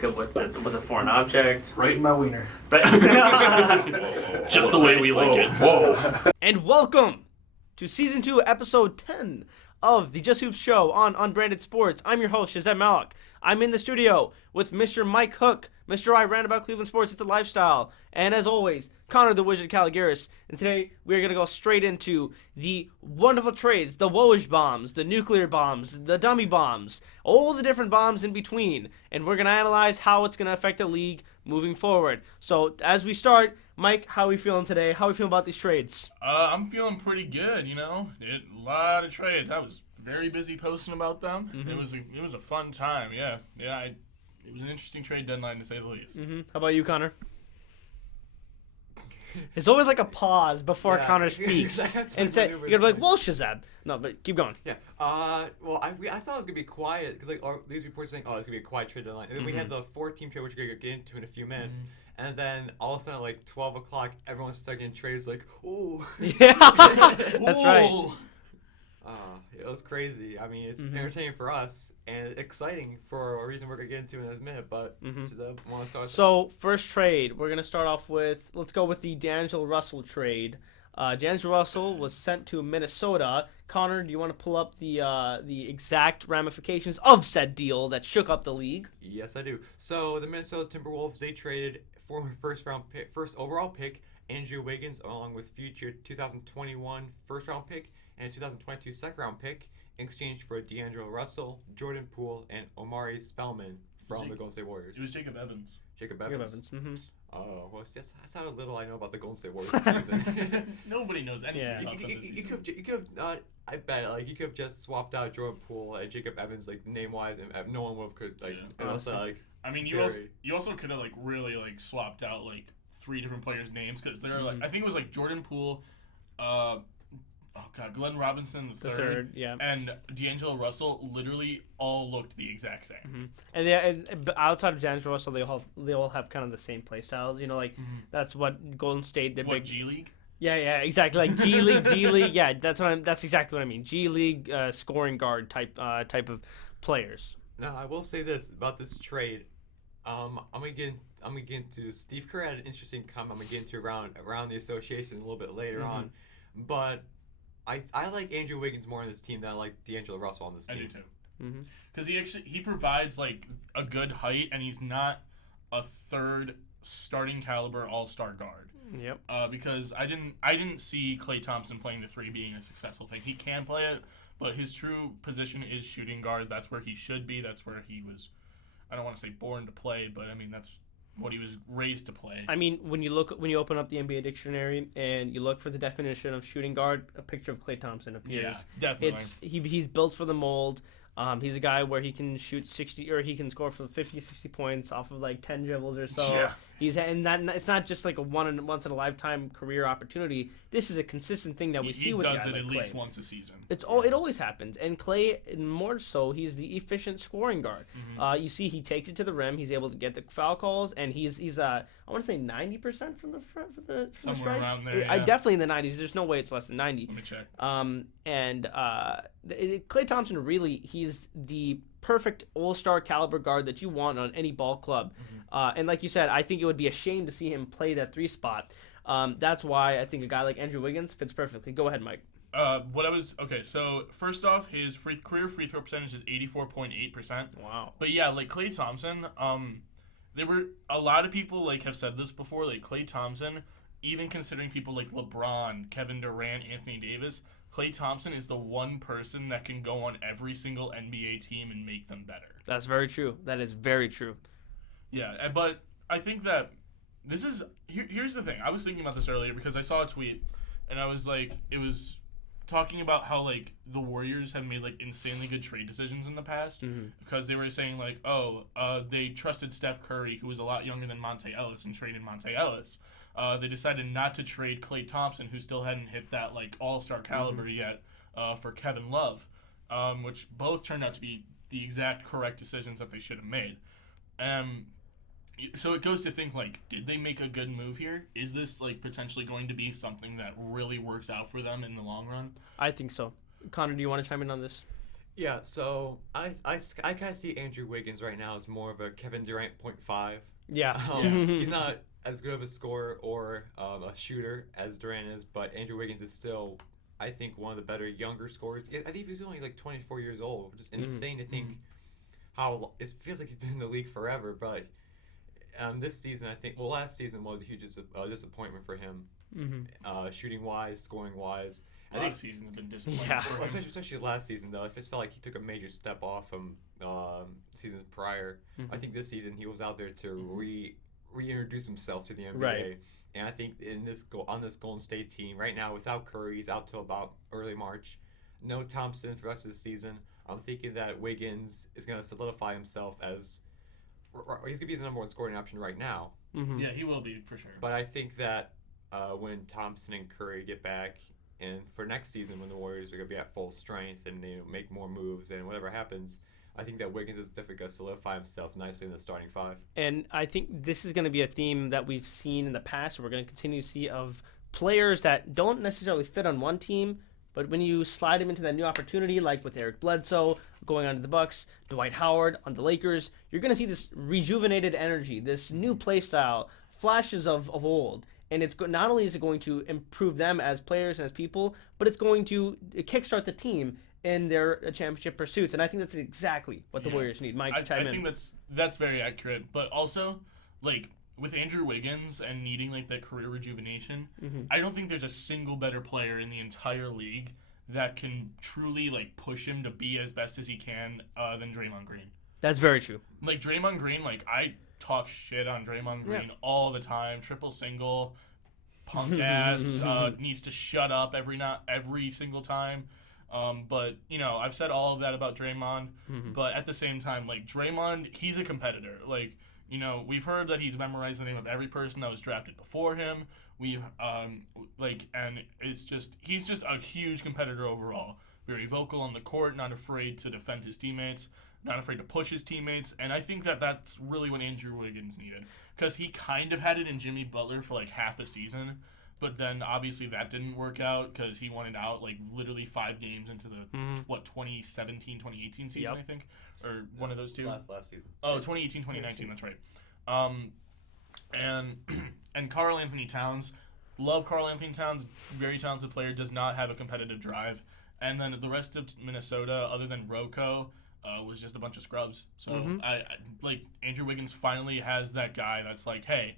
Jacob with a foreign object. Right in my wiener. Just the way we like it. Whoa. And welcome to Season 2, Episode 10 of the Just Hoops Show on Unbranded Sports. I'm your host, Shazet Malik. I'm in the studio with Mr. Mike Hook, Mr. I Ran About Cleveland Sports, It's a Lifestyle, and as always, Connor the Wizard Caligaris. And today, we're going to go straight into the wonderful trades, the Woj bombs, the nuclear bombs, the dummy bombs, all the different bombs in between. And we're going to analyze how it's going to affect the league moving forward. So, as we start, Mike, how are we feeling today? How are we feeling about these trades? I'm feeling pretty good, you know. A lot of trades. I was very busy posting about them. Mm-hmm. It was a fun time, yeah. It was an interesting trade deadline, to say the least. Mm-hmm. How about you, Connor? It's always like a pause before Connor speaks. And say, you're going to be like, well, Shazad. No, but keep going. Yeah. Well, I thought it was going to be quiet because these reports saying, it's going to be a quiet trade deadline. And then we had the 4-team trade, which we're going to get into in a few minutes. And then all of a sudden, like 12 o'clock, everyone's starting getting trades like, ooh. Yeah, that's right. It was crazy. I mean, it's entertaining for us and exciting for a reason we're going to get into in a minute. But want to start? So, first trade, we're going to start off with, let's go with the D'Angelo Russell trade. D'Angelo Russell was sent to Minnesota. Connor, do you want to pull up the exact ramifications of said deal that shook up the league? Yes, I do. So, the Minnesota Timberwolves, they traded former first overall pick, Andrew Wiggins, along with future 2021 first-round pick and 2022 second-round pick in exchange for D'Angelo Russell, Jordan Poole, and Omari Spellman from the Golden State Warriors. It was Jacob Evans. Jacob Evans. Mm-hmm. Oh, well, that's how little I know about the Golden State Warriors this season. Nobody knows anything about them this season. You could have, I bet, like, you could have just swapped out Jordan Poole and Jacob Evans, like, name-wise, and no one would have could, like, Yeah. and also, like, I mean, you also could have, like, really, like, swapped out, like, 3 different players' names, because they're, like, I think it was, like, Jordan Poole, Glenn Robinson the third, yeah, and D'Angelo Russell literally all looked the exact same. And outside of D'Angelo Russell, they all have kind of the same play styles. You know, like that's what Golden State. They're big G League. Yeah, exactly. Like G League. Yeah, that's exactly what I mean. G League scoring guard type of players. Now, I will say this about this trade. I'm gonna get into Steve Kerr had an interesting comment. I'm gonna get into around the association a little bit later on, but I like Andrew Wiggins more on this team than I like D'Angelo Russell on this team. I do too. Because he provides like a good height, and he's not a third starting caliber all-star guard. Yep. Because I didn't see Klay Thompson playing the 3 being a successful thing. He can play it, but his true position is shooting guard. That's where he should be. That's where he was. I don't want to say born to play, but I mean that's what he was raised to play. I mean, when you open up the NBA dictionary and you look for the definition of shooting guard, a picture of Klay Thompson appears. Yeah, definitely. He's built for the mold. He's a guy where he can shoot 60 or he can score for 50, 60 points off of like 10 dribbles or so. Yeah. It's not just like a once in a lifetime career opportunity. This is a consistent thing that we see with does a guy it like at Klay. least once a season. It always happens, and Klay more so. He's the efficient scoring guard. You see, he takes it to the rim. He's able to get the foul calls, and he's I want to say 90% from the front from the Somewhere strike. around there. I definitely in the 90s. There's no way it's less than 90. Let me check. Klay Thompson he's the perfect all-star caliber guard that you want on any ball club. And like you said, I think it would be a shame to see him play that 3 spot. That's why I think a guy like Andrew Wiggins fits perfectly. Go ahead, Mike. So first off, his career free throw percentage is 84.8%. Wow. But yeah, like Klay Thompson, there were a lot of people like have said this before, like Klay Thompson, even considering people like LeBron, Kevin Durant, Anthony Davis, Klay Thompson is the one person that can go on every single NBA team and make them better. That's very true. That is very true. Yeah, but I think that this is here's the thing. I was thinking about this earlier because I saw a tweet and I was like, it was talking about how like the Warriors have made like insanely good trade decisions in the past because they were saying like, they trusted Steph Curry, who was a lot younger than Monte Ellis, and traded Monte Ellis. They decided not to trade Klay Thompson, who still hadn't hit that like all-star caliber yet, for Kevin Love, which both turned out to be the exact correct decisions that they should have made. So it goes to think, like, did they make a good move here? Is this, like, potentially going to be something that really works out for them in the long run? I think so. Connor, do you want to chime in on this? Yeah, so I kind of see Andrew Wiggins right now as more of a Kevin Durant 0.5. Yeah. He's not as good of a scorer or a shooter as Durant is, but Andrew Wiggins is still, I think, one of the better younger scorers. I think he's only like 24 years old, which is insane to think how it feels like he's been in the league forever. But this season, I think, last season was a huge disappointment for him, shooting wise, scoring wise. A lot of seasons have been disappointing Yeah. for him. Especially last season, though. I just felt like he took a major step off from seasons prior. I think this season he was out there to reintroduce himself to the NBA. Right. And I think on this Golden State team right now, without Curry, he's out till about early March. No Thompson for the rest of the season. I'm thinking that Wiggins is going to solidify himself as he's going to be the number one scoring option right now. Yeah, he will be for sure. But I think that when Thompson and Curry get back, and for next season when the Warriors are going to be at full strength and they make more moves and whatever happens, I think that Wiggins is definitely going to solidify himself nicely in the starting five. And I think this is going to be a theme that we've seen in the past. We're going to continue to see of players that don't necessarily fit on one team, but when you slide them into that new opportunity, like with Eric Bledsoe going on to the Bucks, Dwight Howard on the Lakers, you're going to see this rejuvenated energy, this new play style, flashes of old. And not only is it going to improve them as players and as people, but it's going to kickstart the team in their championship pursuits. And I think that's exactly what the Warriors need. Mike, chime in. I think that's very accurate. But also, like, with Andrew Wiggins and needing, like, that career rejuvenation, I don't think there's a single better player in the entire league that can truly, like, push him to be as best as he can than Draymond Green. That's very true. Like, Draymond Green, like, I talk shit on Draymond Green all the time. Triple single, punk ass, needs to shut up every single time. But, you know, I've said all of that about Draymond, but at the same time, like, Draymond, he's a competitor. Like, you know, we've heard that he's memorized the name of every person that was drafted before him. And he's just a huge competitor overall. Very vocal on the court, not afraid to defend his teammates, not afraid to push his teammates, and I think that that's really what Andrew Wiggins needed, because he kind of had it in Jimmy Butler for like half a season, but then obviously that didn't work out because he wanted out like literally 5 games into the 2017, 2018 season, I think, or one of those two. Last season. Oh, 2018, 2019, that's right. And Karl Anthony Towns, love Karl Anthony Towns, very talented player, does not have a competitive drive, and then the rest of Minnesota, other than Rocco, was just a bunch of scrubs. So I like Andrew Wiggins finally has that guy that's like, hey,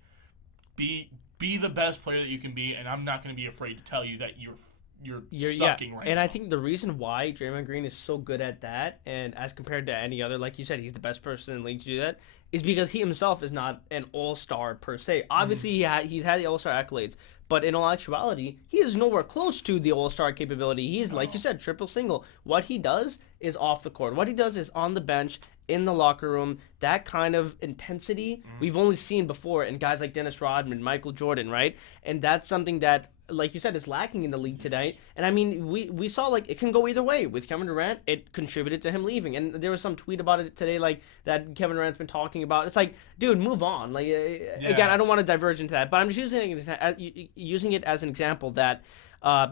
be the best player that you can be, and I'm not going to be afraid to tell you that you're sucking right now. And I think the reason why Draymond Green is so good at that, and as compared to any other, like you said, he's the best person in the league to do that, is because he himself is not an all-star per se. Obviously, he's had the all-star accolades, but in all actuality, he is nowhere close to the all-star capability. He's, like you said, triple single. What he does is off the court. What he does is on the bench, in the locker room. That kind of intensity we've only seen before in guys like Dennis Rodman, Michael Jordan, right? And that's something that, like you said, is lacking in the league today. And I mean, we saw like it can go either way. With Kevin Durant, it contributed to him leaving. And there was some tweet about it today, like that Kevin Durant's been talking about. It's like, dude, move on. Like again, I don't want to diverge into that, but I'm just using it as an example that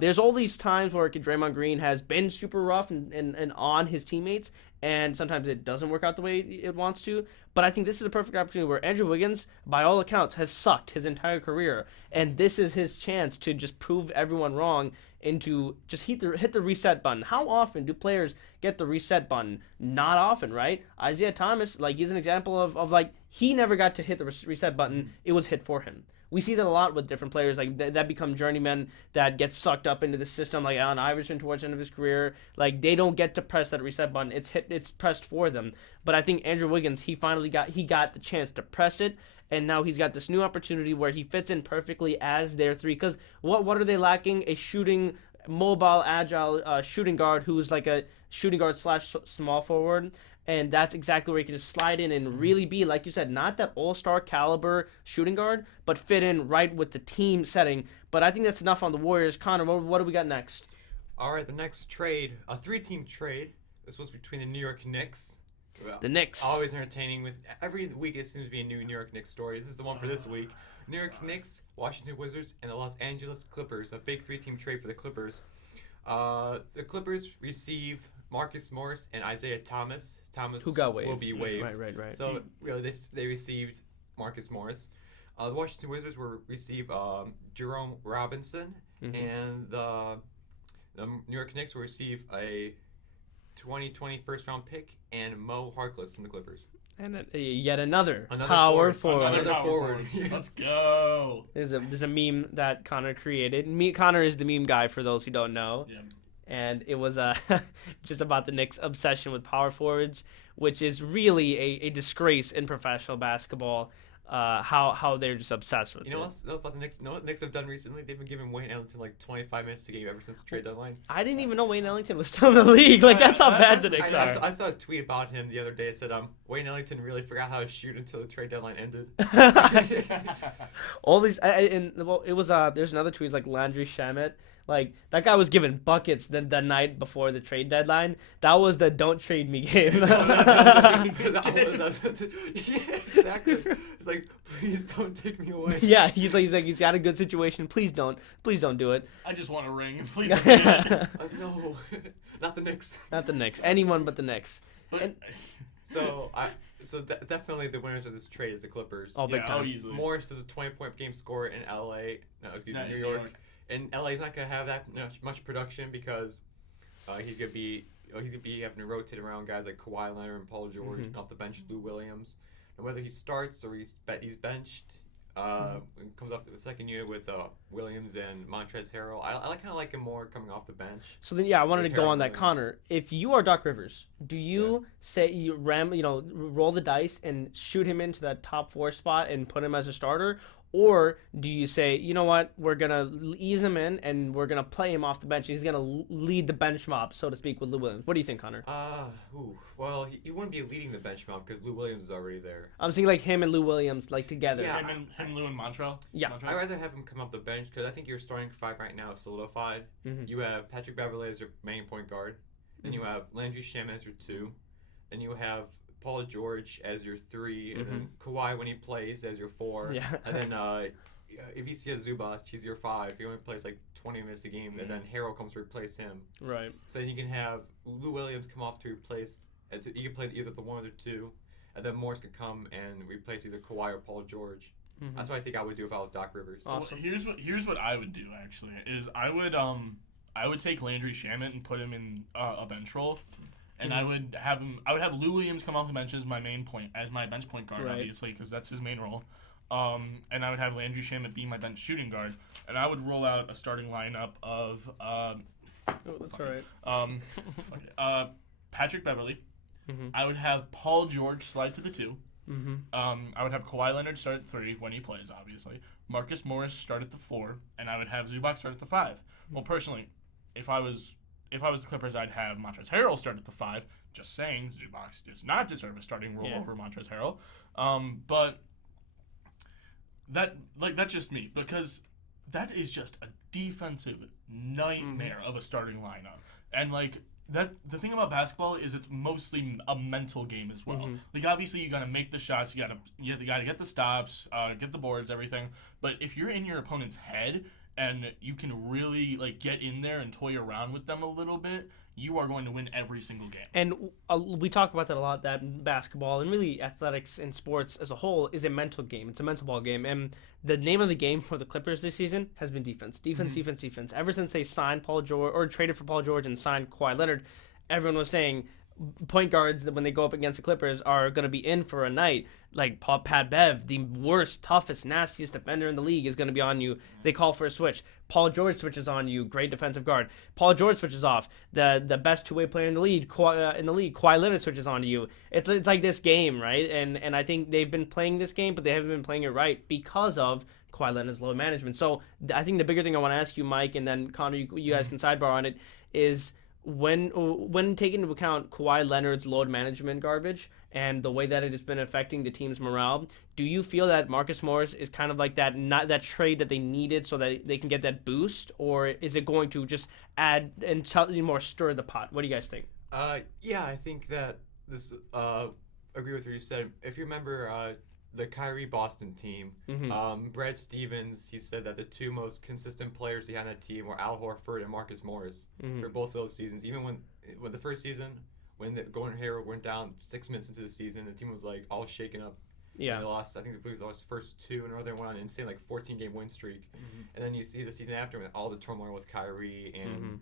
there's all these times where Draymond Green has been super rough and on his teammates, and sometimes it doesn't work out the way it wants to. But I think this is a perfect opportunity where Andrew Wiggins, by all accounts, has sucked his entire career, and this is his chance to just prove everyone wrong and to just hit the reset button. How often do players get the reset button? Not often, right? Isaiah Thomas, like, he's an example of like, he never got to hit the reset button. It was hit for him. We see that a lot with different players, like that become journeymen that get sucked up into the system, like Allen Iverson towards the end of his career. Like, they don't get to press that reset button; it's pressed for them. But I think Andrew Wiggins, he got the chance to press it, and now he's got this new opportunity where he fits in perfectly as their three. Because what are they lacking? A shooting, mobile, agile shooting guard who's like a shooting guard / small forward. And that's exactly where you can just slide in and really be, like you said, not that all-star caliber shooting guard, but fit in right with the team setting. But I think that's enough on the Warriors. Connor, what do we got next? All right, the next trade, a 3-team trade. This was between the New York Knicks. The Knicks. Always entertaining. With every week, it seems to be a new New York Knicks story. This is the one for this week. New York Knicks, Washington Wizards, and the Los Angeles Clippers. A big 3-team trade for the Clippers. The Clippers receive Marcus Morris and Isaiah Thomas. Thomas Who got waived. will be waived. Right. So they received Marcus Morris. The Washington Wizards will receive Jerome Robinson, and the New York Knicks will receive a 2020 first-round pick and Mo Harkless from the Clippers. And yet another Another power forward. forward. Another Power forward. Let's go. There's a meme that Connor created. Connor is the meme guy for those who don't know. Yeah. And it was just about the Knicks' obsession with power forwards, which is really a disgrace in professional basketball. How they're just obsessed with You know it. what's about the Knicks? You know what the Knicks have done recently? They've been giving Wayne Ellington like 25 minutes a game ever since the trade deadline. I didn't even know Wayne Ellington was still in the league. Like, that's how bad the Knicks are. I saw a tweet about him the other day. It said, Wayne Ellington really forgot how to shoot until the trade deadline ended. All these, it was there's another tweet like Landry Shamet. Like, that guy was given buckets the night before the trade deadline. That was the don't trade me game. Yeah, exactly. It's like, please don't take me away. Yeah, he's like he's got a good situation. Please don't do it. I just want a ring. Please don't do it. No, not the Knicks. Not the Knicks. Anyone but the Knicks. But Definitely the winners of this trade is the Clippers. All big time. easily. Morris is a 20-point game scorer in LA. No, excuse me, New York. And LA's not gonna have that much production because he's gonna be having to rotate around guys like Kawhi Leonard and Paul George, and off the bench Lou Williams. And whether he starts or he's benched, comes off the second unit with Williams and Montrezl Harrell. I kind of like him more coming off the bench. So then, I wanted to With go Harrell on that, Williams. Connor. If you are Doc Rivers, do you say you roll the dice and shoot him into that top 4 spot and put him as a starter? Or do you say, you know what, we're going to ease him in and we're going to play him off the bench. He's going to lead the bench mob, so to speak, with Lou Williams. What do you think, Connor? Well, he wouldn't be leading the bench mob because Lou Williams is already there. I'm thinking like him and Lou Williams, like, together. Yeah. Him, Lou, and Montrell. Yeah. I'd rather have him come off the bench because I think your starting 5 right now is solidified. You have Patrick Beverley as your main point guard. Then you have Landry Shamet as your 2. Then you have Paul George as your 3, and then Kawhi when he plays as your 4. Yeah. And then Ivica Zubac, he's your 5. He only plays like 20 minutes a game, and then Harrell comes to replace him. Right. So then you can have Lou Williams come off to replace. You can play either the 1 or the 2, and then Morris could come and replace either Kawhi or Paul George. That's what I think I would do if I was Doc Rivers. Awesome. Well, here's what I would do actually is I would take Landry Shamet and put him in a bench role. And I would have Lou Williams come off the bench as my bench point guard, Right. obviously, because that's his main role. And I would have Landry Shamet be my bench shooting guard, and I would roll out a starting lineup of That's all right. Patrick Beverley. I would have Paul George slide to the 2. I would have Kawhi Leonard start at 3 when he plays, obviously. Marcus Morris start at the 4, and I would have Zubac start at the 5. Well, personally, if I was the Clippers, I'd have Montrezl Harrell start at the 5. Just saying, Zubac does not deserve a starting role over Montrezl Harrell. But that's just me, because that is just a defensive nightmare of a starting lineup. And the thing about basketball is it's mostly a mental game as well. Like, obviously you gotta make the shots, you gotta get the stops, get the boards, everything. But if you're in your opponent's head and you can really get in there and toy around with them a little bit, you are going to win every single game. And we talk about that a lot, that basketball and really athletics and sports as a whole is a mental game. It's a mental ball game. And the name of the game for the Clippers this season has been defense. Defense. Ever since they signed Paul George or traded for Paul George and signed Kawhi Leonard, everyone was saying point guards when they go up against the Clippers are going to be in for a night. Like Pat Bev, the worst, toughest, nastiest defender in the league, is going to be on you. They call for a switch. Paul George switches on you. Great defensive guard. Paul George switches off. The best two-way player in the league, Kawhi Leonard switches on you. It's like this game, right? And I think they've been playing this game, but they haven't been playing it right because of Kawhi Leonard's load management. So I think the bigger thing I want to ask you, Mike, and then Connor, you guys can sidebar on it, is when taking into account Kawhi Leonard's load management garbage and the way that it has been affecting the team's morale, do you feel that Marcus Morris is kind of like that trade that they needed so that they can get that boost, or is it going to just add and more stir the pot? What do you guys think? Yeah, I think that this agree with what you said. If you remember the Kyrie Boston team. Brad Stevens, he said that the two most consistent players he had on that team were Al Horford and Marcus Morris for both of those seasons. Even when the first season, when Gordon Hayward went down 6 minutes into the season, the team was like all shaken up. Yeah. They lost, I think they lost the first two in a row. They went on an insane 14-game win streak. And then you see the season after with all the turmoil with Kyrie and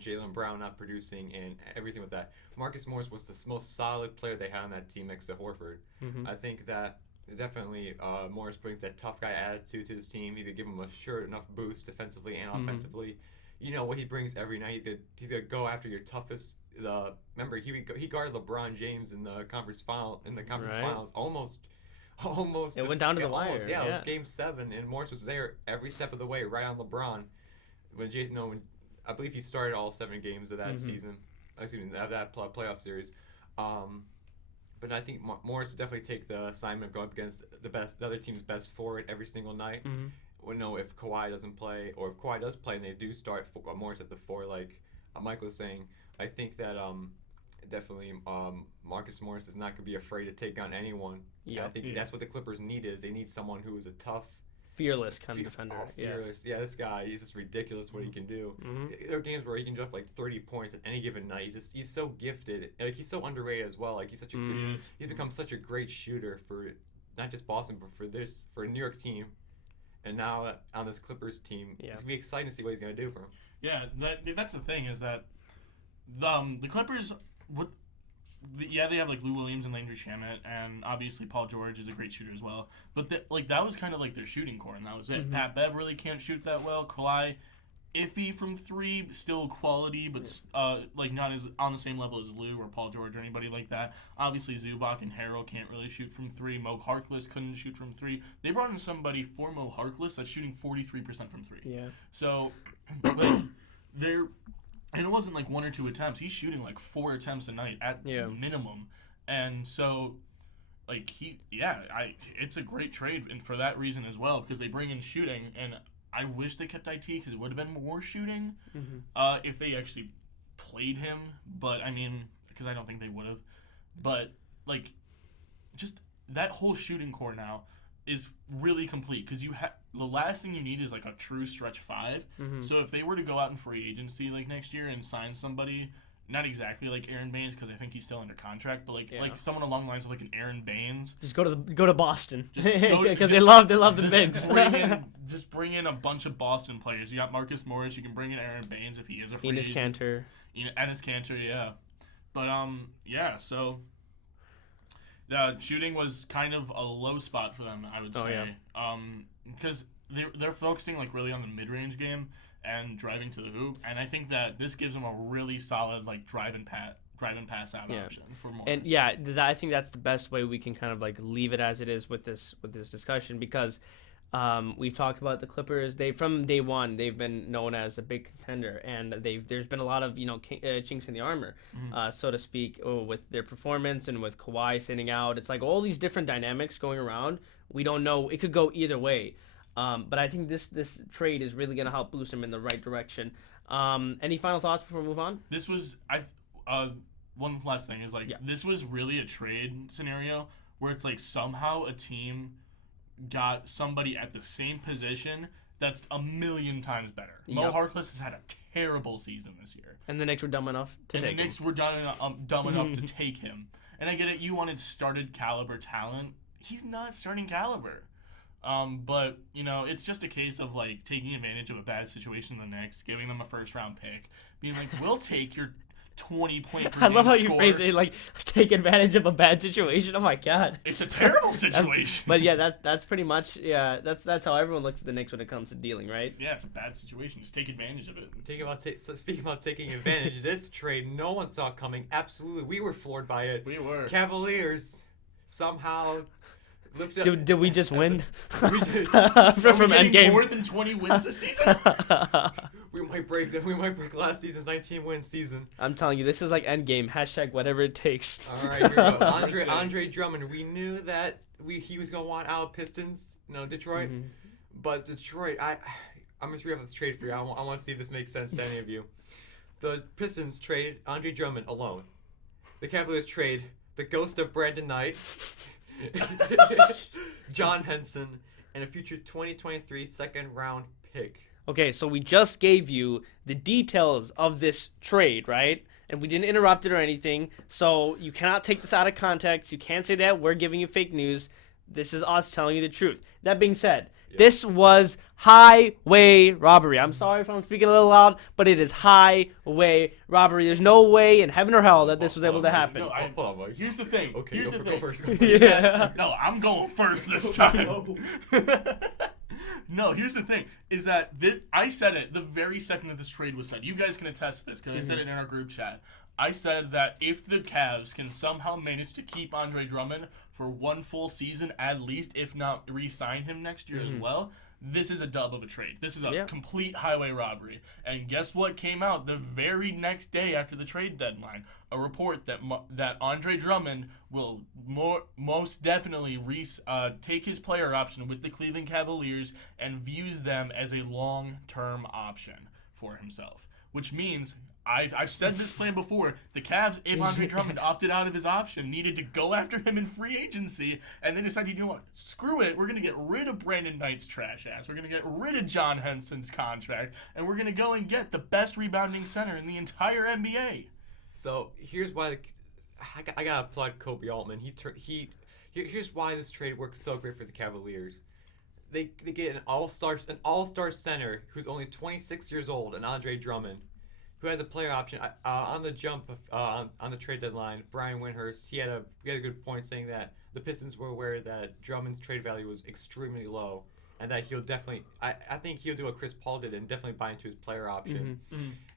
Jaylen Brown not producing and everything with that. Marcus Morris was the most solid player they had on that team next to Horford. I think that definitely Morris brings that tough guy attitude to this team. He could give him a sure enough boost defensively and offensively. You know what he brings every night. He's gonna go after your toughest. Remember he guarded LeBron James in the conference finals almost. It went down to the wire. Yeah, it was Game 7, and Morris was there every step of the way, right on LeBron. When I believe he started all 7 games of that season. Excuse me, that playoff series. But I think Morris would definitely take the assignment of going up against the other team's best forward every single night. If Kawhi doesn't play, or if Kawhi does play and they do start Morris at the 4, like Mike was saying, I think that definitely Marcus Morris is not going to be afraid to take on anyone. I think that's what the Clippers need is they need someone who is a tough, fearless kind of defender. Fearless. Yeah, this guy, he's just ridiculous what he can do. There are games where he can drop 30 points at any given night. He's so gifted. He's so underrated as well. He's such a good, he's become such a great shooter for not just Boston, but for a New York team. And now on this Clippers team, it's going to be exciting to see what he's going to do for him. Yeah, that's the thing is that the Clippers, they have Lou Williams and Landry Shamet, and obviously Paul George is a great shooter as well. But that was kind of their shooting core, and that was it. Pat Bev really can't shoot that well. Kawhi, iffy from 3, still quality, but not as on the same level as Lou or Paul George or anybody like that. Obviously Zubac and Harrell can't really shoot from 3. Mo Harkless couldn't shoot from 3. They brought in somebody for Mo Harkless that's shooting 43% from 3. Yeah. So they're. And it wasn't 1 or 2 attempts. He's shooting 4 attempts a night at minimum. And so, it's a great trade and for that reason as well because they bring in shooting. And I wish they kept IT because it would have been more shooting if they actually played him. But, because I don't think they would have. But, just that whole shooting core now is really complete because the last thing you need is a true stretch 5. So if they were to go out in free agency next year and sign somebody, not exactly like Aaron Baines because I think he's still under contract, but someone along the lines of an Aaron Baines, just go to Boston because they love the bigs. Just bring in a bunch of Boston players. You got Marcus Morris. You can bring in Aaron Baines if he is a free agent. Enes Kanter, yeah. But so. The shooting was kind of a low spot for them, I would say, because they're focusing really on the mid-range game and driving to the hoop, and I think that this gives them a really solid drive and pass out option for Morris. And I think that's the best way we can kind of leave it as it is with this discussion because. We've talked about the Clippers. From day one, they've been known as a big contender, and there's been a lot of chinks in the armor, so to speak, with their performance and with Kawhi sitting out. It's all these different dynamics going around. We don't know. It could go either way, but I think this trade is really going to help boost them in the right direction. Any final thoughts before we move on? This was one last thing is this was really a trade scenario where it's somehow a team got somebody at the same position that's a million times better. Mo Harkless has had a terrible season this year. And the Knicks were dumb enough to take him. And the Knicks were dumb enough to take him. And I get it, you wanted started caliber talent. He's not starting caliber. But, it's just a case of, taking advantage of a bad situation in the Knicks, giving them a first-round pick, being we'll take your 20-point per I love how you score. phrase it, take advantage of a bad situation. Oh my God, it's a terrible situation. But that's pretty much that's how everyone looks at the Knicks when it comes to dealing, right? Yeah, it's a bad situation. Just take advantage of it. Speaking about taking advantage, this trade no one saw coming. Absolutely, we were floored by it. We were. Cavaliers somehow lift up. Did we just win? We did. From Endgame. More than 20 wins this season. We might break last season's 19-win season. I'm telling you, this is Endgame. #, whatever it takes. All right, here we go. Andre Drummond. We knew that he was gonna want out of Pistons. Detroit. But Detroit, I'm gonna read off this trade for you. I want to see if this makes sense to any of you. The Pistons trade Andre Drummond alone. The Cavaliers trade the ghost of Brandon Knight John Henson, and a future 2023 second-round pick. Okay, so we just gave you the details of this trade, right? And we didn't interrupt it or anything. So you cannot take this out of context. You can't say that we're giving you fake news. This is us telling you the truth. That being said, this was highway robbery. I'm sorry if I'm speaking a little loud, but it is highway robbery. There's no way in heaven or hell that this was able to happen. No, Hold on, Mike. here's the thing. Okay, Here's go the go thing. first. Yeah. No, I'm going first this time. No, here's the thing: is that I said it the very second that this trade was said. You guys can attest to this because I said it in our group chat. I said that if the Cavs can somehow manage to keep Andre Drummond for one full season at least, if not re-sign him next year as well, this is a dub of a trade. This is a complete highway robbery. And guess what came out the very next day after the trade deadline? A report that Andre Drummond will most definitely take his player option with the Cleveland Cavaliers and views them as a long-term option for himself. Which means, I've said this plan before, the Cavs, if Andre Drummond opted out of his option, needed to go after him in free agency, and they decided, you know what, screw it, we're going to get rid of Brandon Knight's trash ass, we're going to get rid of John Henson's contract, and we're going to go and get the best rebounding center in the entire NBA. So here's why I gotta applaud Kobe Altman. Here's why this trade works so great for the Cavaliers. They get an all-star center who's only 26 years old, and Andre Drummond, who has a player option on the jump on the trade deadline. Brian Windhurst, he had a good point saying that the Pistons were aware that Drummond's trade value was extremely low, and that he'll definitely I think he'll do what Chris Paul did and definitely buy into his player option.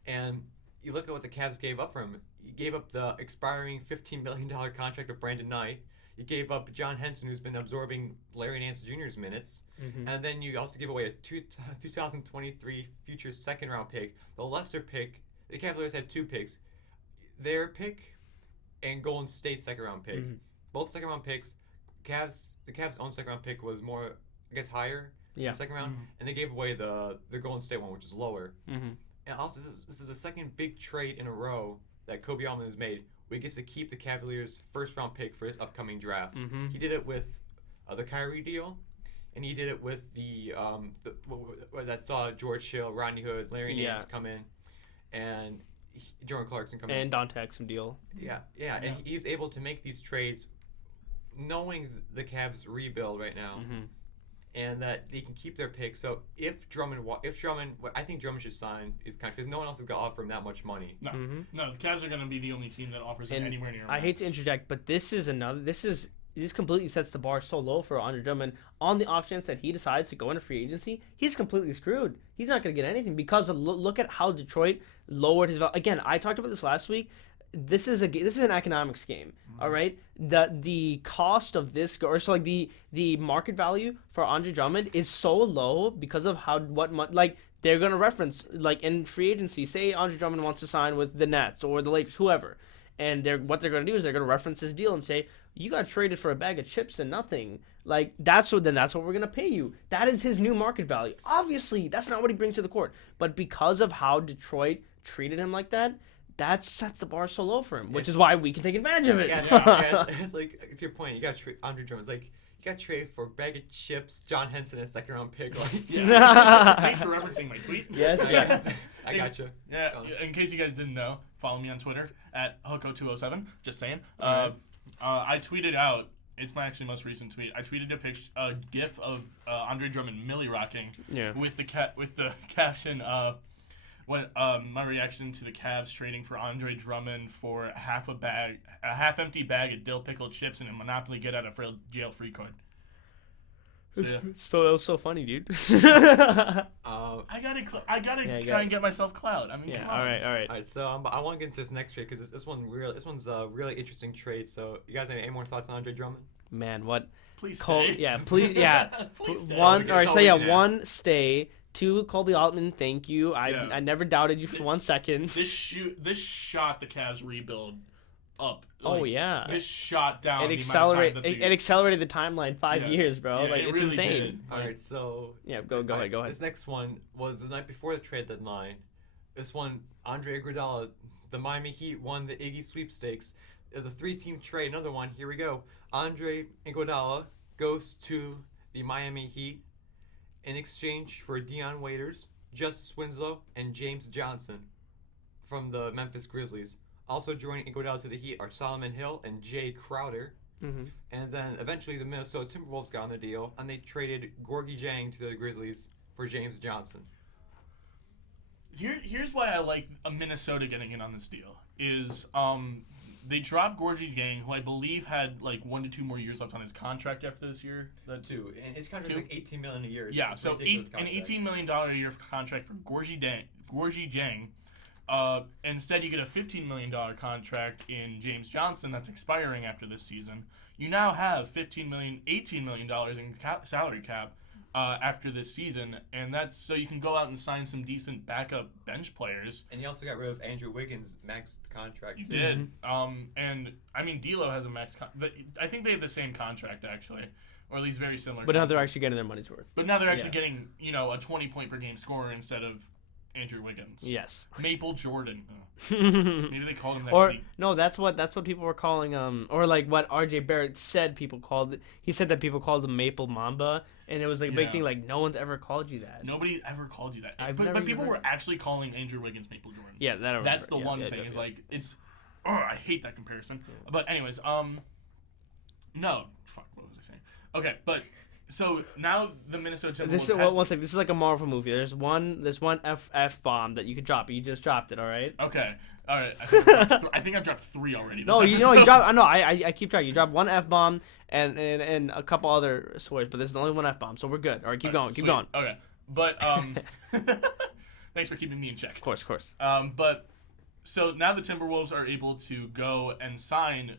And you look at what the Cavs gave up for him. You gave up the expiring $15 million contract of Brandon Knight. You gave up John Henson, who's been absorbing Larry Nance Jr.'s minutes. And then you also give away a 2023 future second-round pick. The lesser pick, the Cavaliers had two picks. Their pick and Golden State's second-round pick. Both second-round picks. The Cavs' own second-round pick was more, I guess, higher in the second round. And they gave away the Golden State one, which is lower. And also, this is the second big trade in a row that Kobe Altman has made. We get to keep the Cavaliers' first-round pick for his upcoming draft. He did it with the Kyrie deal, and he did it with the that saw George Hill, Rodney Hood, Larry Nance come in, and Jordan Clarkson come in. And Dante Exum deal. Yeah, and he's able to make these trades knowing the Cavs rebuild right now. And that they can keep their pick. So if Drummond, I think Drummond should sign his contract because no one else is going to offer him that much money. No, no, the Cavs are going to be the only team that offers him anywhere near. I hate to interject, but this completely sets the bar so low for Andre Drummond. On the off chance that he decides to go into free agency, he's completely screwed. He's not going to get anything because look at how Detroit lowered his value. Again, I talked about this last week. This is an economics game, all right. The cost of this, or so like the market value for Andre Drummond is so low because of they're gonna reference like in free agency. Say Andre Drummond wants to sign with the Nets or the Lakers, whoever, and what they're gonna do is they're gonna reference his deal and say you got traded for a bag of chips and nothing. Like that's what we're gonna pay you. That is his new market value. Obviously, that's not what he brings to the court, but because of how Detroit treated him like that. That sets the bar so low for him, which is why we can take advantage of it. It's like, to your point, you got to trade Andre Drummond. It's like, you got to trade for a bag of chips, John Henson, and a second-round pick. Like, Thanks for referencing my tweet. Yes. I got you. Yeah, in case you guys didn't know, follow me on Twitter at Hooko207. Just saying. Right. I tweeted out, it's my actually most recent tweet. I tweeted a GIF of Andre Drummond milli rocking with the caption, my reaction to the Cavs trading for Andre Drummond for a half-empty bag of dill pickled chips and a Monopoly get out of jail free card. So that was so funny, dude. I gotta try and get myself clout. I mean, come on. All right. All right, so I want to get into this next trade because this one's a really interesting trade. So you guys have any more thoughts on Andre Drummond? Man, what? Please stay. Please. Please stay. One, stay. Two, Colby Altman, thank you. I never doubted you for 1 second. This shot the Cavs rebuild up. This shot down. It accelerated the timeline 5 years, bro. Yeah, it's really insane. did. All right, so go ahead. This next one was the night before the trade deadline. This one, Andre Iguodala, the Miami Heat won the Iggy sweepstakes. there's a 3-team trade. Another one. Here we go. Andre Iguodala goes to the Miami Heat in exchange for Dion Waiters, Justice Winslow, and James Johnson from the Memphis Grizzlies. Also joining Iguodala to the Heat are Solomon Hill and Jay Crowder. Mm-hmm. And then eventually the Minnesota Timberwolves got on the deal, and they traded Gorgie Jang to the Grizzlies for James Johnson. Here's why I like Minnesota getting in on this deal is they dropped Gorgie Gang, who I believe had like 1 to 2 more years left on his contract after this year. Two, and his contract's like $18 million a year. Yeah, It's so a ridiculous an contract. $18 million a year contract for Gorgie Jang. Instead, you get a $15 million contract in James Johnson that's expiring after this season. You now have $18 million in salary cap after this season, and that's so you can go out and sign some decent backup bench players. And you also got rid of Andrew Wiggins' max contract. You too. did. And I mean, D'Lo has a max. I think they have the same contract actually, or at least very similar. But now they're contract. actually getting their money's worth. But now they're actually getting a 20-point per game scorer instead of Andrew Wiggins. Yes. Maple Jordan. Maybe they called him that. Or no, that's what people were calling or like what RJ Barrett said people called it. He said that people called him Maple Mamba, and it was like a big Yeah. thing, like no one's ever called you that. Nobody ever called you that. I've But never people even- were actually calling Andrew Wiggins Maple Jordan. Yeah, that I remember. That's the Yeah, one yeah, thing. yeah, Is yeah. like it's. Oh, I hate that comparison. But anyways, no, fuck. What was I saying? Okay, but so now the Minnesota Timberwolves. This is one second. This is like a Marvel movie. There's one F bomb that you could drop. You just dropped it. All right. Okay. All right. I think I've dropped 3 already. No, this you know you episode. drop. I know. I keep track. You dropped one F bomb and a couple other swears, but there's only one F bomb, so we're good. All right, keep going. Keep Sweet. going. Okay, but thanks for keeping me in check. Of course. But so now the Timberwolves are able to go and sign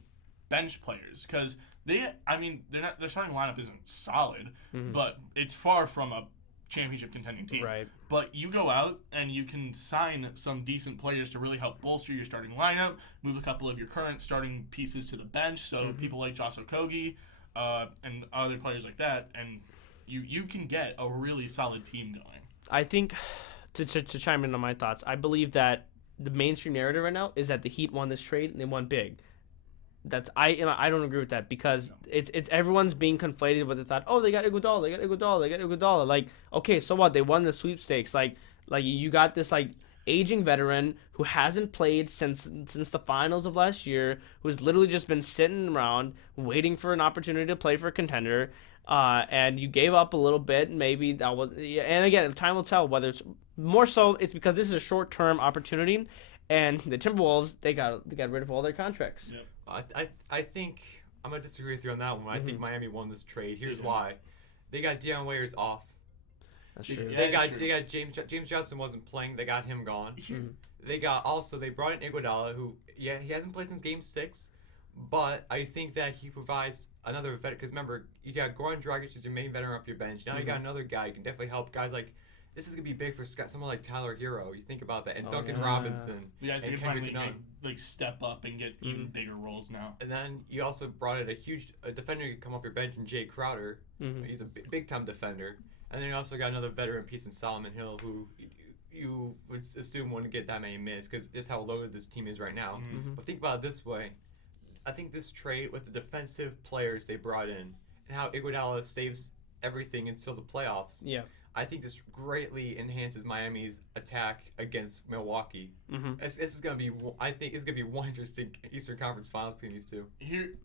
bench players because their starting lineup isn't solid, but it's far from a championship contending team. Right. But you go out and you can sign some decent players to really help bolster your starting lineup, move a couple of your current starting pieces to the bench, so people like Josh Okogie and other players like that, and you can get a really solid team going. I think to chime in on my thoughts, I believe that the mainstream narrative right now is that the Heat won this trade and they won big. I don't agree with that because it's everyone's being conflated with the thought, oh, they got Iguodala. Like, okay, so what? They won the sweepstakes. Like you got this like aging veteran who hasn't played since the finals of last year, who's literally just been sitting around waiting for an opportunity to play for a contender. And you gave up a little bit, maybe that was. And again, time will tell whether it's more so. It's because this is a short-term opportunity, and the Timberwolves they got rid of all their contracts. Yep. I think I'm gonna disagree with you on that one. I think Miami won this trade. Here's Mhm. why: they got Dion Waiters off. That's true. Yeah, They that's got true. James Johnson wasn't playing. They got him gone. Mhm. They brought in Iguodala, who he hasn't played since Game 6, but I think that he provides another veteran. Because remember, you got Goran Dragic as your main veteran off your bench. Now you got another guy who can definitely help guys like. This is gonna be big for someone like Tyler Hero. You think about that, and Duncan yeah. Robinson. The guys And can Kendrick finally Nunn. like step up and get even bigger roles now. And then you also brought in a defender who could come off your bench in Jay Crowder. Mhm. He's a big time defender. And then you also got another veteran piece in Solomon Hill, who you would assume wouldn't get that many minutes because just how loaded this team is right now. Mhm. But think about it this way: I think this trade with the defensive players they brought in and how Iguodala saves everything until the playoffs. Yeah. I think this greatly enhances Miami's attack against Milwaukee. Mhm. This is gonna be, I think, it's gonna be one interesting Eastern Conference Finals between these two.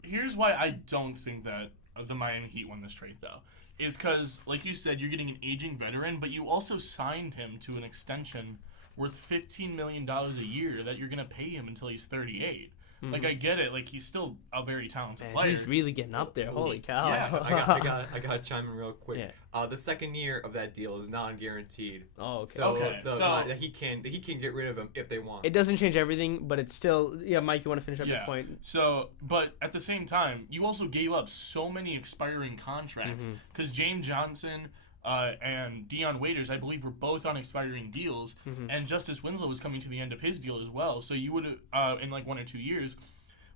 Here's why I don't think that the Miami Heat won this trade though, is because like you said, you're getting an aging veteran, but you also signed him to an extension worth $15 million a year that you're gonna pay him until he's 38. Like I get it, like he's still a very talented Man, player. he's really getting up there. Holy cow. Yeah, I got to chime in real quick. Yeah. The second year of that deal is non-guaranteed. Oh, okay. So, Okay, so- the Heat can get rid of him if they want. It doesn't change everything, but it's still. Yeah, Mike, you want to finish up your Yeah. point? So, but at the same time, you also gave up so many expiring contracts because James Johnson and Dion Waiters, I believe, were both on expiring deals, and Justice Winslow was coming to the end of his deal as well. So you would have in like 1 or 2 years,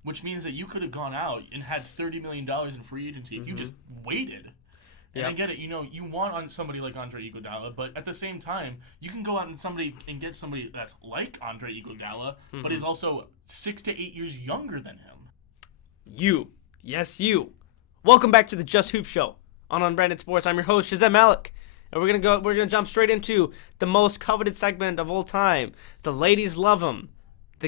which means that you could have gone out and had $30 million in free agency if you just waited. And I get it, you want on somebody like Andre Iguodala, but at the same time, you can go out and get somebody that's like Andre Iguodala, but is also 6 to 8 years younger than him. You. Yes, you. Welcome back to the Just Hoop Show on Unbranded Sports. I'm your host, Shazam Malik. And we're gonna jump straight into the most coveted segment of all time. The ladies love him. The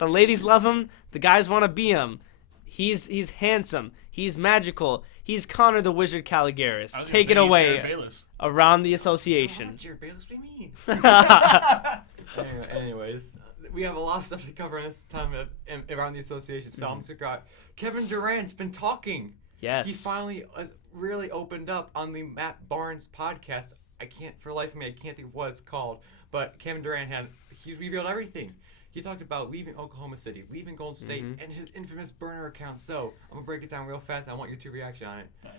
ladies love him. The guys want to be him. He's handsome. He's magical. He's Connor the Wizard Caligaris. Take it away around the association. Jared Bayless, what do you mean? Anyways, we have a lot of stuff to cover in this time around the association. So I'm just gonna go. Kevin Durant's been talking. Yes. He finally really opened up on the Matt Barnes podcast. I can't think of what it's called. But Kevin Durant he revealed everything. He talked about leaving Oklahoma City, leaving Golden State, and his infamous burner account. So I'm going to break it down real fast. I want your two reaction on it. Right.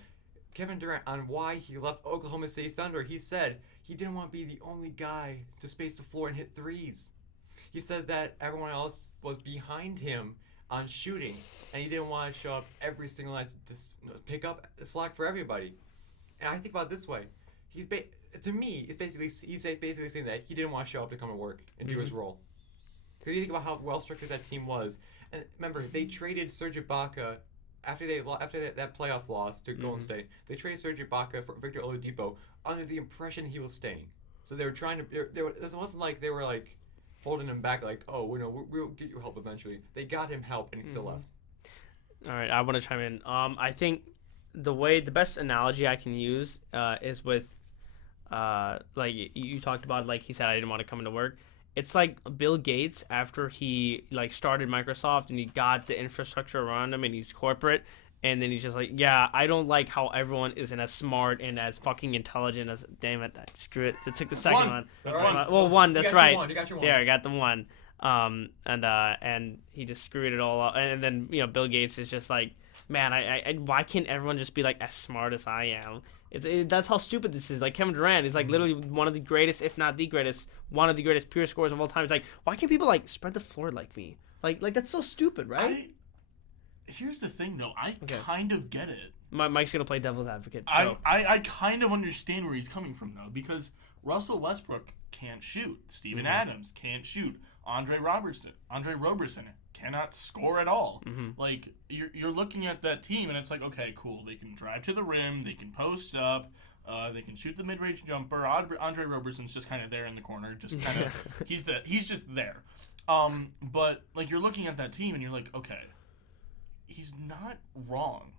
Kevin Durant, on why he left Oklahoma City Thunder, he said he didn't want to be the only guy to space the floor and hit threes. He said that everyone else was behind him on shooting, and he didn't want to show up every single night to just pick up the slack for everybody. And I think about it this way. To me, he's basically saying that he didn't want to show up to come to work and do his role. Because you think about how well-structured that team was. And remember, they traded Serge Ibaka after that playoff loss to Golden State. They traded Serge Ibaka for Victor Oladipo under the impression he was staying. So they were trying to. It wasn't like they were like holding him back, like, oh, we'll get you help eventually. They got him help, and he still left. All right, I want to chime in. I think the best analogy I can use is with, like you talked about, like he said, I didn't want to come into work. It's like Bill Gates after he started Microsoft and he got the infrastructure around him and he's corporate, and then he's just like, yeah, I don't like how everyone isn't as smart and as fucking intelligent as. Damn it, screw it. It took the second one. That's one. Well, one. That's right. You got your one. There, I got the one. And he just screwed it all up. And then Bill Gates is just like, man, I why can't everyone just be like as smart as I am? That's how stupid this is. Like Kevin Durant is like literally one of the greatest, if not the greatest, one of the greatest pure scorers of all time. It's like, why can't people spread the floor like me? Like that's so stupid, right? Here's the thing, though. I kind of get it. Mike's gonna play devil's advocate. I kind of understand where he's coming from, though, because Russell Westbrook can't shoot. Steven Adams can't shoot. Andre Roberson cannot score at all. Like you're looking at that team and it's like, okay, cool. They can drive to the rim. They can post up. They can shoot the mid-range jumper. Andre Roberson's just kind of there in the corner, just kind of he's just there. But you're looking at that team and you're like, okay, he's not wrong.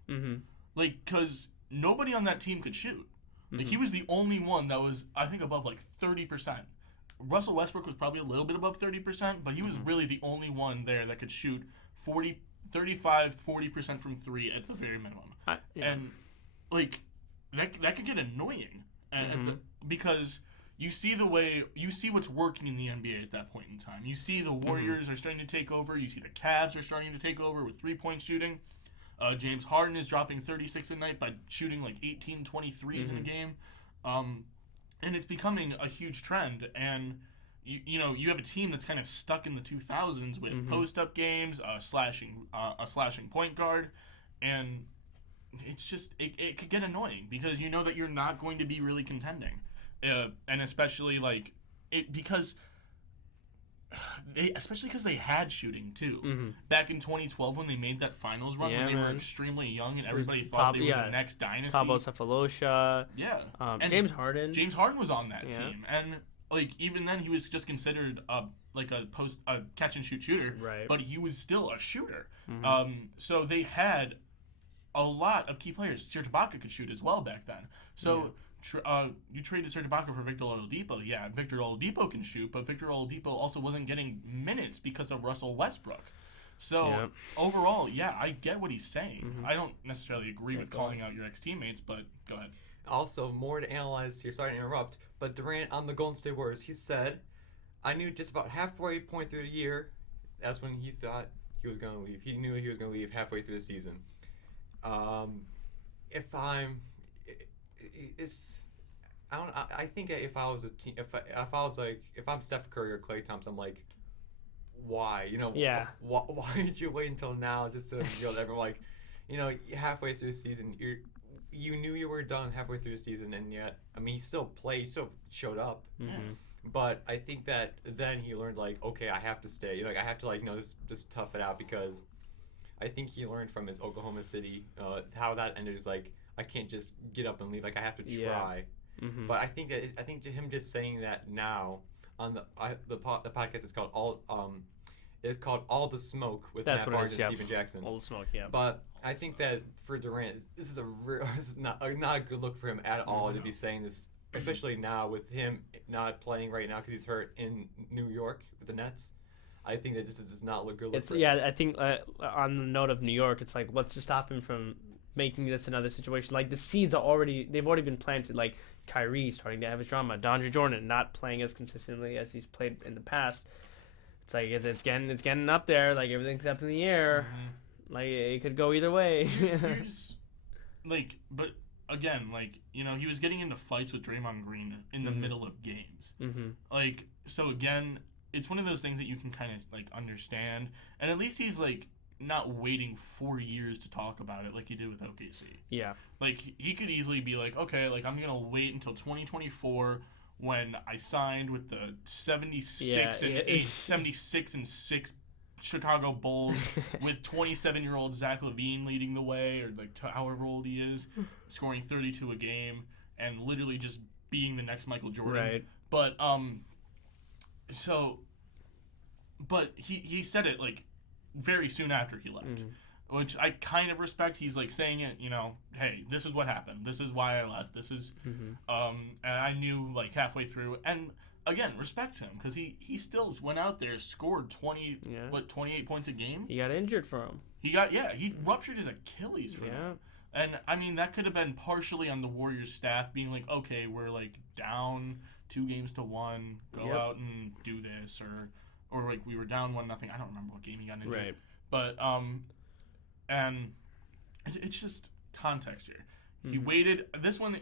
Like, because nobody on that team could shoot. Like he was the only one that was, I think, above 30%. Russell Westbrook was probably a little bit above 30%, but he was really the only one there that could shoot 40% from three at the very minimum. And that could get annoying, because you see what's working in the NBA at that point in time. You see the Warriors are starting to take over. You see the Cavs are starting to take over with 3-point shooting. James Harden is dropping 36 a night by shooting 18, 23s in a game. And it's becoming a huge trend, and you have a team that's kind of stuck in the 2000s with post-up games, a slashing point guard, and it's just it could get annoying because you know that you're not going to be really contending, and especially because they had shooting too. Back in 2012 when they made that finals run, when they were extremely young and everybody thought they were the next dynasty. Thabo Cephalosha. Yeah. And James Harden. James Harden was on that team, and even then he was just considered a catch and shoot shooter. Right. But he was still a shooter. So they had a lot of key players. Serge Ibaka could shoot as well back then. So. You traded Serge Ibaka for Victor Oladipo. Yeah, Victor Oladipo can shoot, but Victor Oladipo also wasn't getting minutes because of Russell Westbrook. So overall, I get what he's saying. I don't necessarily agree with calling out your ex-teammates, but go ahead. Also, more to analyze here. Sorry to interrupt, but Durant on the Golden State Warriors, he said, I knew just about halfway point through the year, that's when he thought he was going to leave. He knew he was going to leave halfway through the season. I think if I was a team, if I'm Steph Curry or Klay Thompson, I'm like, why? Why did you wait until now just to reveal everyone? Halfway through the season, you knew you were done halfway through the season, and yet, he still played, he still showed up. But I think that then he learned, okay, I have to stay. I have to, just tough it out because I think he learned from his Oklahoma City. How that ended is like, I can't just get up and leave. Like, I have to try. Mm-hmm. But I think to him just saying that now on the podcast is called All the Smoke with That's Matt what it Barnes is, and yeah. Steven Jackson. Old Smoke, yeah. But I think that for Durant, this is not a good look for him at all to be saying this, especially now with him not playing right now because he's hurt in New York with the Nets. I think that this does not look good. I think on the note of New York, it's like, what's to stop him from making this another situation? Like, the seeds they've already been planted. Like, Kyrie starting to have his drama, DeAndre Jordan not playing as consistently as he's played in the past. It's like it's getting up there. Like, everything's up in the air. Mm-hmm. Like, it could go either way. Here's, like, but again, like, you know, he was getting into fights with Draymond Green in the middle of games. Mm-hmm. Like, so again, it's one of those things that you can kind of like understand, and at least he's like not waiting 4 years to talk about it like he did with OKC. Yeah. Like, he could easily be like, okay, like, I'm gonna wait until 2024 when I signed with the 76 and 6 Chicago Bulls with 27-year-old Zach LaVine leading the way, or like however old he is, scoring 32 a game and literally just being the next Michael Jordan. Right. But but he said it like very soon after he left, which I kind of respect. He's like saying it, you know, hey, this is what happened. This is why I left. This is and I knew like halfway through, and again, respect him because he still went out there, scored 28 points a game. He got injured for him. He ruptured his Achilles for him. And I mean, that could have been partially on the Warriors staff being like, okay, we're like down 2-1, go out and do this, or like we were down 1-0. I don't remember what game he got injured. Right. But and it's just context here. He waited. This one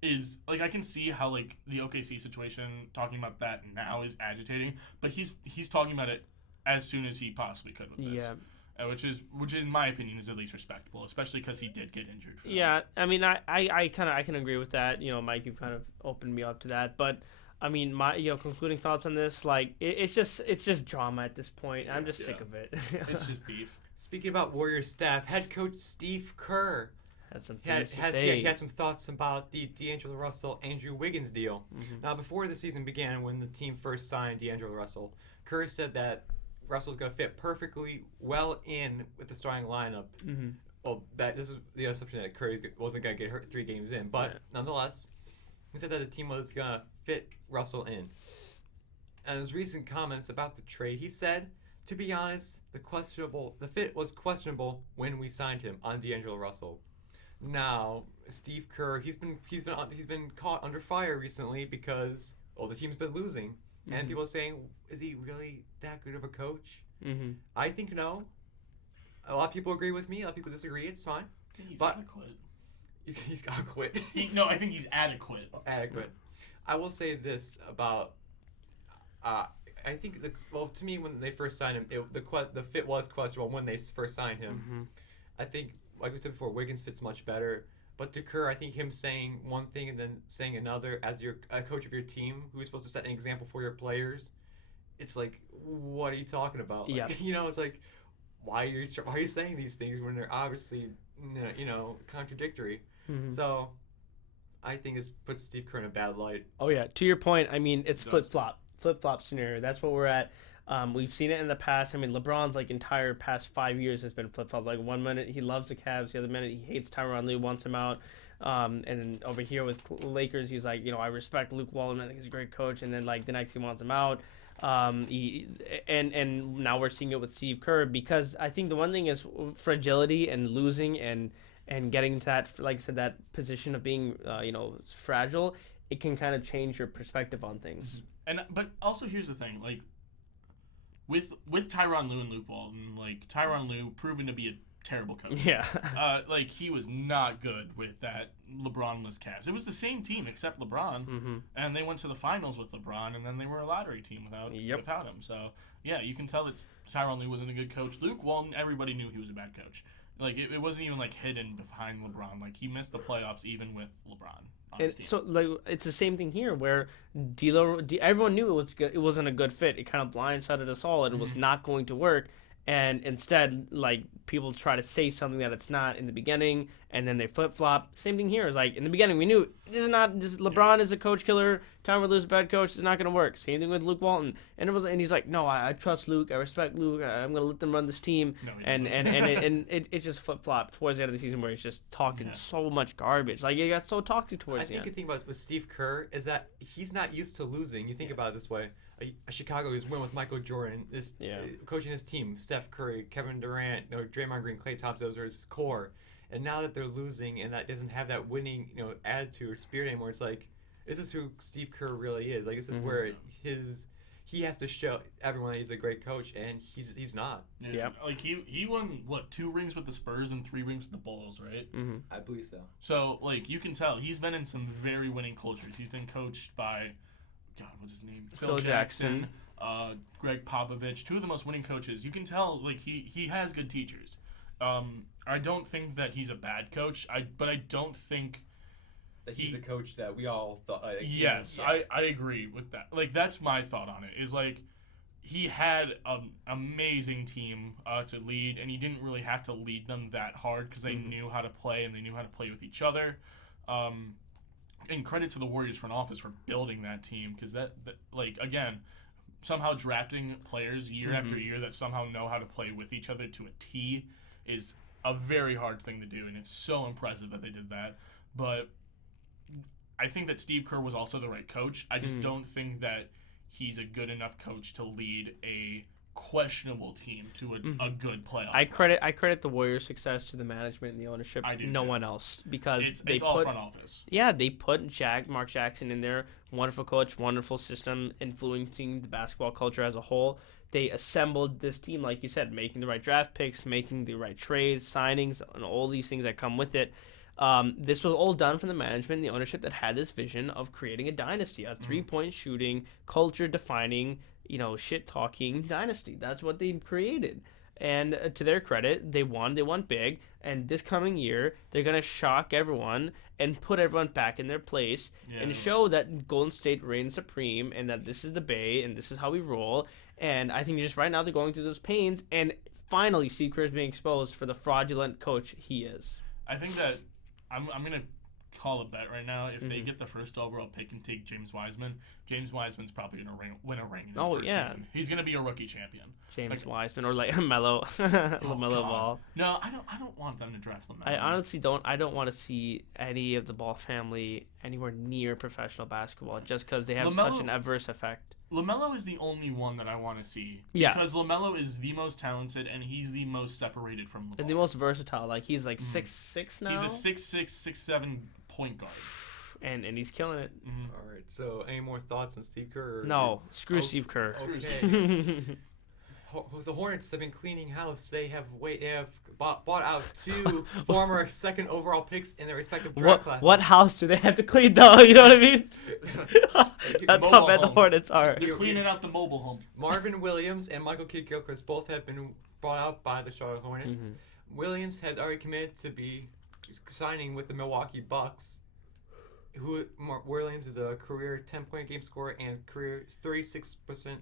is like, I can see how like the OKC situation, talking about that now, is agitating, but he's talking about it as soon as he possibly could with this. Yeah. Which in my opinion is at least respectable, especially because he did get injured. Yeah, I mean, I can agree with that. You know, Mike, you've kind of opened me up to that, but I mean, my concluding thoughts on this, like, it's just drama at this point. I'm just sick of it. It's just beef. Speaking about Warriors staff, head coach Steve Kerr had some things to say. He had some thoughts about the D'Angelo Russell Andrew Wiggins deal. Now, before the season began, when the team first signed D'Angelo Russell, Kerr said that Russell's going to fit perfectly well in with the starting lineup. Well, this was the assumption that Curry wasn't going to get hurt 3 games in, but nonetheless, he said that the team was going to fit Russell in. And his recent comments about the trade, he said, to be honest, the fit was questionable when we signed him on D'Angelo Russell. Now, Steve Kerr, he's been caught under fire recently because the team's been losing. And people are saying, is he really that good of a coach? I think no. A lot of people agree with me. A lot of people disagree. It's fine. I think he's adequate. He's got to quit. I think he's adequate. Adequate. I will say this about. I think to me, when they first signed him, the fit was questionable when they first signed him. I think, like we said before, Wiggins fits much better. But to Kerr, I think him saying one thing and then saying another as a coach of your team who's supposed to set an example for your players, it's like, what are you talking about? Like, it's like, why are you saying these things when they're obviously, contradictory? So, I think this puts Steve Kerr in a bad light. Oh yeah, to your point, I mean, it's flip flop scenario. That's what we're at. We've seen it in the past. I mean, LeBron's like entire past 5 years has been flip flop. Like, 1 minute he loves the Cavs, the other minute he hates Tyronn Lue, wants him out. And then over here with Lakers, he's like, I respect Luke Walton. I think he's a great coach. And then like the next he wants him out. And now we're seeing it with Steve Kerr, because I think the one thing is fragility and losing and getting to that, like I said, that position of being fragile. It can kind of change your perspective on things. But also here's the thing, like, with Tyronn Lue and Luke Walton, like, Tyronn Lue proven to be a terrible coach. Yeah. Like, he was not good with that LeBron-less Cavs. It was the same team except LeBron, and they went to the finals with LeBron, and then they were a lottery team without him. So, yeah, you can tell that Tyronn Lue wasn't a good coach. Luke Walton, everybody knew he was a bad coach. Like, it wasn't even, like, hidden behind LeBron. Like, he missed the playoffs even with LeBron. And so, like, it's the same thing here, where everyone knew it wasn't a good fit. It kind of blindsided us all, and it was not going to work. And instead, like, people try to say something that it's not in the beginning, and then they flip flop. Same thing here. Is like in the beginning we knew LeBron is a coach killer. Tom Riddler's a bad coach. It's not gonna work. Same thing with Luke Walton. And he's like, no, I trust Luke. I respect Luke. I'm gonna let them run this team. No, he and doesn't. it just flip flopped towards the end of the season where he's just talking so much garbage. Like he got so talkative towards I the think the end. thing about with Steve Kerr is that he's not used to losing. You think about it this way: a Chicago who's win with Michael Jordan, coaching his team, Steph Curry, Kevin Durant, Draymond Green, Klay Thompson, those are his core. And now that they're losing and that doesn't have that winning, attitude or spirit anymore, it's like, this is who Steve Kerr really is. Like, this is where he has to show everyone that he's a great coach, and he's not. Yeah. Like he won 2 rings with the Spurs and 3 rings with the Bulls, right? Mm-hmm. I believe so. So like you can tell he's been in some very winning cultures. He's been coached by, God, what's his name? Phil Jackson. Greg Popovich, 2 of the most winning coaches. You can tell like he has good teachers. I don't think that he's a bad coach. But I don't think That he's a coach that we all thought. Yes, I agree with that. Like that's my thought on it. Is like he had an amazing team to lead, and he didn't really have to lead them that hard because they knew how to play and they knew how to play with each other. And credit to the Warriors front office for building that team because that like again, somehow drafting players year after year that somehow know how to play with each other to a T is a very hard thing to do, and it's so impressive that they did that. But I think that Steve Kerr was also the right coach. I just don't think that he's a good enough coach to lead a questionable team to a good playoff. I credit the Warriors' success to the management and the ownership. I do no too. one else because It's all front office. Yeah, they put Mark Jackson in there. Wonderful coach, wonderful system, influencing the basketball culture as a whole. They assembled this team, like you said, making the right draft picks, making the right trades, signings, and all these things that come with it. This was all done from the management and the ownership that had this vision of creating a dynasty, a three-point shooting, culture-defining, shit-talking dynasty. That's what they created. And to their credit, they won. They won big. And this coming year, they're going to shock everyone and put everyone back in their place and show that Golden State reigns supreme and that this is the Bay and this is how we roll. And I think just right now they're going through those pains. And finally, Steve Kerr is being exposed for the fraudulent coach he is. I think that I'm going to call a bet right now. If they get the first overall pick and take James Wiseman Wiseman's probably going to win a ring in his first season. He's going to be a rookie champion. James Wiseman or like Melo, LaMelo Ball. No, I don't want them to draft LaMelo. I honestly don't. I don't want to see any of the Ball family anywhere near professional basketball just because they have such an adverse effect. LaMelo is the only one that I want to see. Yeah. Because LaMelo is the most talented and he's the most separated from LeBron. And the most versatile. Like he's like 6'6" now. He's a 6'6", 6'7" point guard. And he's killing it. All right. So, any more thoughts on Steve Kerr? No, screw Steve Kerr. Okay. The Hornets have been cleaning house. They have bought out 2 former second overall picks in their respective draft classes. What house do they have to clean though? You know what I mean? That's how bad the home. Hornets are. They're cleaning out the mobile home. Marvin Williams and Michael Kidd-Gilchrist both have been brought out by the Charlotte Hornets. Williams has already committed to be signing with the Milwaukee Bucks. Williams is a career 10-point game scorer and career 36%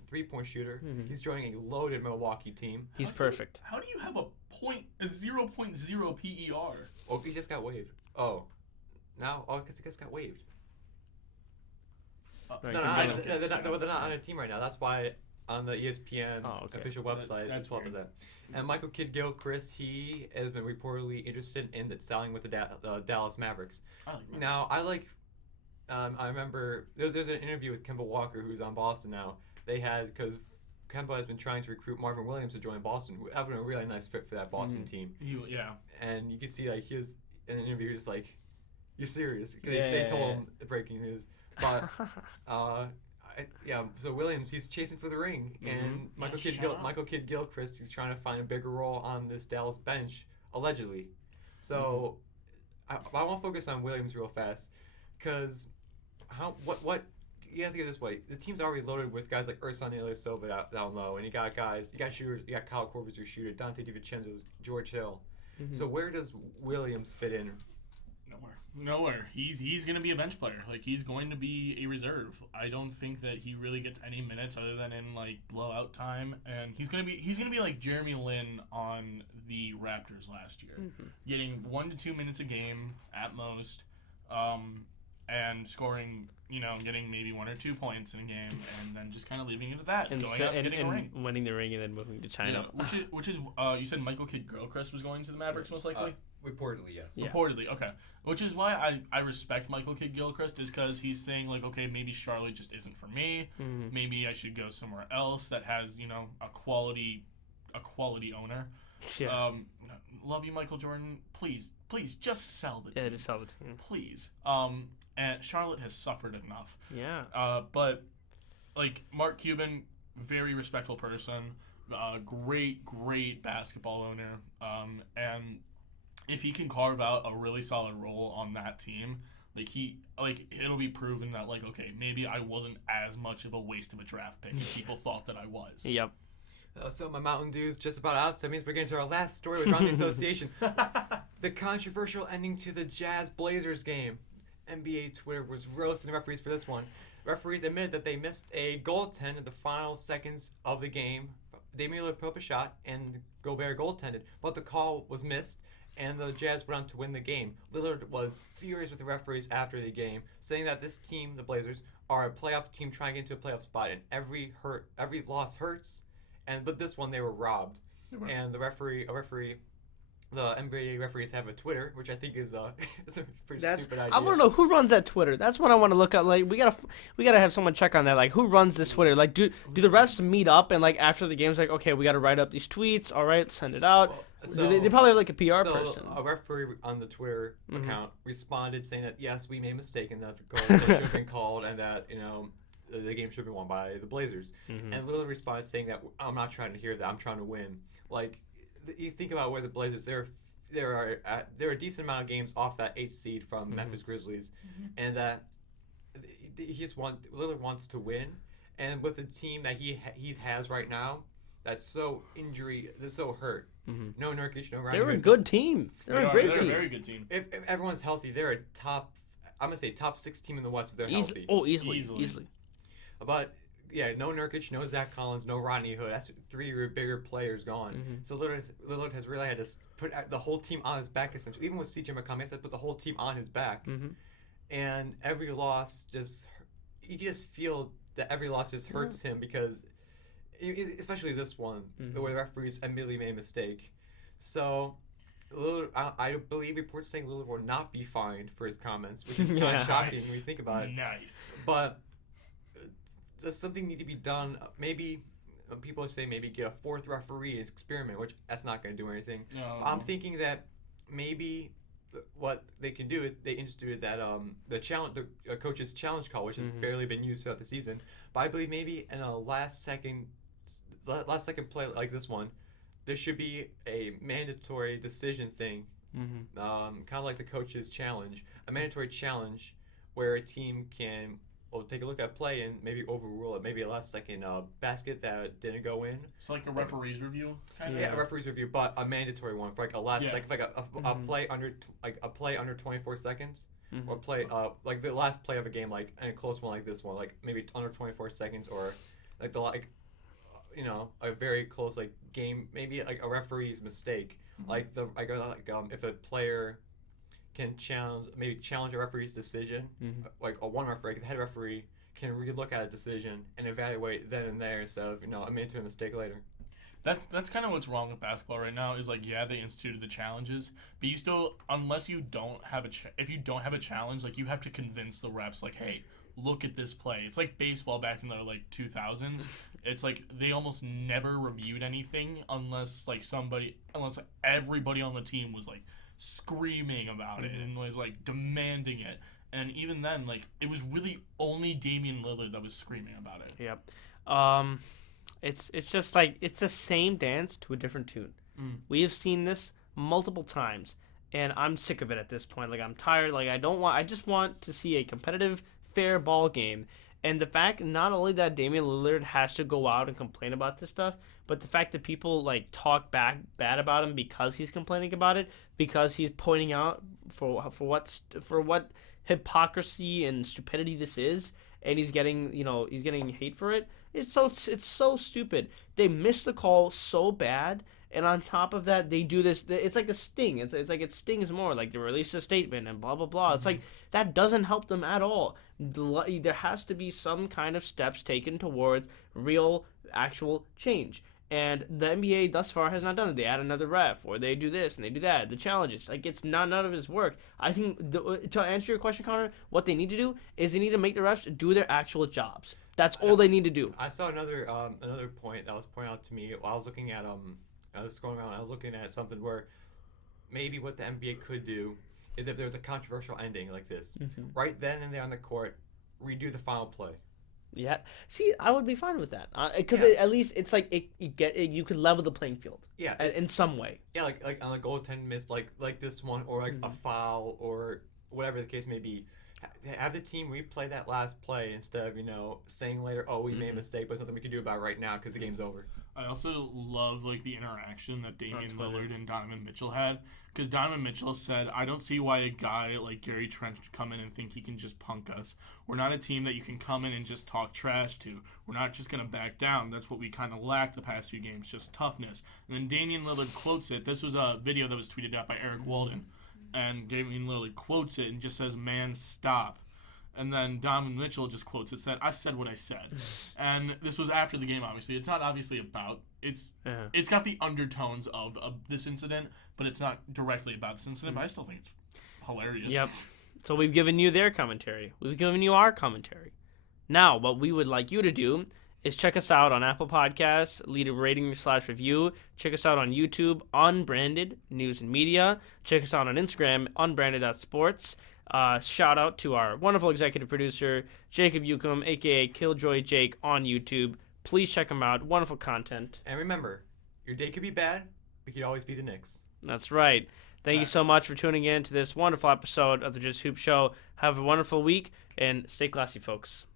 three-point shooter. He's joining a loaded Milwaukee team. He's perfect. How do you have a 0.0 PER? Oh, he just got waived. Oh, now I guess he just got waived. Right, They're not on a team right now. That's why on the ESPN official website it's 12%. And Michael Kidd-Gilchrist, he has been reportedly interested in selling with the Dallas Mavericks. Now, I remember there's an interview with Kemba Walker, who's on Boston now. Because Kemba has been trying to recruit Marvin Williams to join Boston, who having a really nice fit for that Boston team. And you can see like he was in an interview just like, "You're serious?" They told him the breaking news, but so Williams, he's chasing for the ring, and Michael Kidd-Gilchrist, he's trying to find a bigger role on this Dallas bench, allegedly. So I want to focus on Williams real fast, because what you have to get this way. The team's already loaded with guys like Ersan Ilyasova down low, and you got shooters. You got Kyle Korver's your shooter, Dante DiVincenzo, George Hill. So where does Williams fit in? Nowhere. He's gonna be a bench player. Like, he's going to be a reserve. I don't think that he really gets any minutes other than in like blowout time. And he's gonna be like Jeremy Lin on the Raptors last year, getting 1 to 2 minutes a game at most, and scoring. Getting maybe 1 or 2 points in a game, and then just kind of leaving it at that. And, Going out and getting a ring. winning the ring and then moving to China. Yeah, which is you said Michael Kidd-Gilchrist was going to the Mavericks most likely. Reportedly, yes. Yeah. Reportedly, okay. Which is why I respect Michael Kidd-Gilchrist, is because he's saying, like, okay, maybe Charlotte just isn't for me. Mhm. Maybe I should go somewhere else that has, a quality owner. Yeah. Love you, Michael Jordan. Please, just sell the team. Yeah, just sell the team. Please. And Charlotte has suffered enough. Yeah. But, like, Mark Cuban, very respectful person. Great basketball owner. And if he can carve out a really solid role on that team, it'll be proven that, like, okay, maybe I wasn't as much of a waste of a draft pick as people thought that I was. Yep. So my Mountain Dew's just about out, so that means we're getting to our last story with Round the Association. The controversial ending to the Jazz-Blazers game. NBA Twitter was roasting the referees for this one. Referees admitted that they missed a goaltend in the final seconds of the game. Damian Lillard put up a shot, and Gobert goaltended, but the call was missed, and the Jazz went on to win the game. Lillard was furious with the referees after the game, saying that this team, the Blazers, are a playoff team trying to get into a playoff spot, and every loss hurts. But this one they were robbed. And the NBA referees have a Twitter, which I think is it's a pretty stupid idea. I want to know who runs that Twitter. That's what I want to look at. Like, we gotta have someone check on that. Like, who runs this Twitter? Like, do the refs meet up and, like, after the game's like, okay, we gotta write up these tweets. All right, send it out. Well, they probably have like a PR person. A referee on the Twitter account responded saying that yes, we made a mistake and that the goal should have been called and that the game should have been won by the Blazers. And Lillard responded saying that I'm not trying to hear that. I'm trying to win. Like, you think about where the Blazers there are a decent amount of games off that 8th seed from Memphis Grizzlies, and that Lillard wants to win, and with the team that he has right now, that's so hurt. No Nurkic, no Rodney. They're a good team. They're a great team. They're a very good team. If everyone's healthy, they're a top 6 team in the West if they're healthy. Oh, easily. But yeah, no Nurkic, no Zach Collins, no Rodney Hood. That's 3 of your bigger players gone. So Lillard has really had to put the whole team on his back, essentially. Even with CJ McCollum, he has to put the whole team on his back. And every loss you just feel that every loss just hurts him because, especially this one, where the referees admittedly made a mistake. So, Lillard, I believe reports saying Lillard will not be fined for his comments, which is kind of shocking when you think about it. Nice. But does something need to be done? Maybe people say maybe get a 4th referee and experiment, which that's not going to do anything. No. I'm thinking that maybe what they can do is they instituted that the coach's challenge call, which has barely been used throughout the season. But I believe maybe in a last second play like this one, there should be a mandatory decision thing, kind of like the coach's challenge, a mandatory challenge where a team can take a look at play and maybe overrule it. Maybe a last second basket that didn't go in. So like a referee's review, kind of. Yeah, a referee's review, but a mandatory one for like a last second, like a play under 24 seconds, or play like the last play of a game, like in a close one like this one, like maybe under 24 seconds, or like a very close game, maybe like a referee's mistake, if a player can challenge a referee's decision, like a one referee, the head referee can relook at a decision and evaluate then and there instead of a mandatory mistake later. That's kind of what's wrong with basketball right now. Is they instituted the challenges, but you still, unless you don't have if you don't have a challenge, you have to convince the refs, hey, look at this play. It's like baseball back in the 2000s. It's they almost never reviewed anything unless everybody on the team was screaming about it and was demanding it. And even then, it was really only Damian Lillard that was screaming about it. Yep. It's just it's the same dance to a different tune. We have seen this multiple times, and I'm sick of it at this point. I'm tired. I just want to see a competitive, fair ball game. And the fact not only that Damian Lillard has to go out and complain about this stuff, but the fact that people like talk back bad about him because he's complaining about it, because he's pointing out for what hypocrisy and stupidity this is, and he's getting hate for it. It's so stupid. They missed the call so bad. And on top of that, they do this. It's like a sting. It's like it stings more. Like they release a statement and blah blah blah. It's like that doesn't help them at all. There has to be some kind of steps taken towards real, actual change. And the NBA thus far has not done it. They add another ref, or they do this and they do that. The challenges, like it's none of his work. I think to answer your question, Connor, what they need to do is they need to make the refs do their actual jobs. That's all they need to do. I saw another point that was pointed out to me while I was looking at I was scrolling around. I was looking at something where maybe what the NBA could do is if there was a controversial ending like this, right then and there on the court, redo the final play. Yeah. See, I would be fine with that because at least it's like you could level the playing field. Yeah. In some way. Yeah, like on a goaltend miss, like this one, or like a foul, or whatever the case may be. Have the team replay that last play instead of saying later, "Oh, we made a mistake, but there's nothing we can do about it right now because the game's over." I also love like the interaction that Damian Lillard and Donovan Mitchell had, because Donovan Mitchell said, "I don't see why a guy like Gary Trent should come in and think he can just punk us. We're not a team that you can come in and just talk trash to. We're not just gonna back down. That's what we kind of lacked the past few games, just toughness." And then Damian Lillard quotes it. This was a video that was tweeted out by Eric Walden, and Damian Lillard quotes it and just says, "Man, stop." And then Donovan Mitchell just quotes it, said, "I said what I said." And this was after the game, obviously. It's not obviously about, it's got the undertones of this incident, but it's not directly about this incident, but I still think it's hilarious. Yep. So we've given you their commentary. We've given you our commentary. Now, what we would like you to do is check us out on Apple Podcasts, leave a rating/review. Check us out on YouTube, Unbranded News and Media. Check us out on Instagram, unbranded.sports. Shout out to our wonderful executive producer, Jacob Yukum, a.k.a. Killjoy Jake, on YouTube. Please check him out. Wonderful content. And remember, your day could be bad, but you could always be the Knicks. That's right. Thank you so much for tuning in to this wonderful episode of the Just Hoop Show. Have a wonderful week, and stay classy, folks.